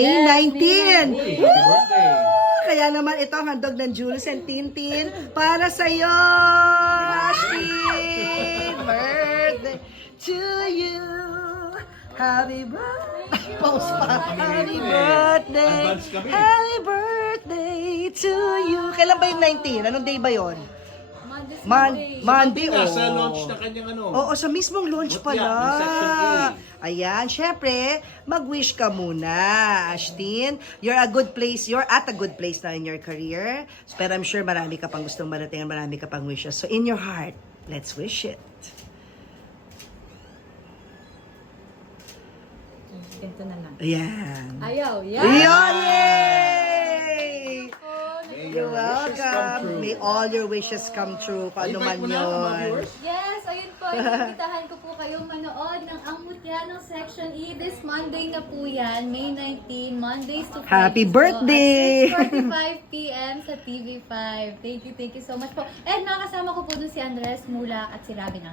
May 19! Uy, happy birthday! Kaya naman ito ang handog ng Jules and Tintin para sa'yo, Ashley! Birthday to you! Happy birthday! Pause pa! Happy birthday! Advance kami. Happy birthday to you! Kailan ba yung 19? Anong day ba yon? Man Monday. Monday, Nasa oh. launch na kanyang ano. Oo, sa mismong launch Mutya, pala. yung section. Ayan, syempre, mag-wish ka muna, Ashtin. You're a good place, you're at a good place na in your career. Pero I'm sure marami ka pang gustong marating, marami ka pang wishes. So in your heart, let's wish it. Ganito na lang. Ayan. Ayaw, yan. Ayan, yay! May You're your wishes come welcome. true. May all your wishes come true. Paano Invite man mo na ang mga yun. viewers. Yes, ayun po. Inimbitahan ko po kayong manood ng Ang Mutya ng Section E this Monday na po yan. May 19, Mondays to Fridays Happy po birthday! At 6.45pm sa TV5. Thank you, thank you so much po. And nakasama ko po dun si Andres Mulak at si Robin Ang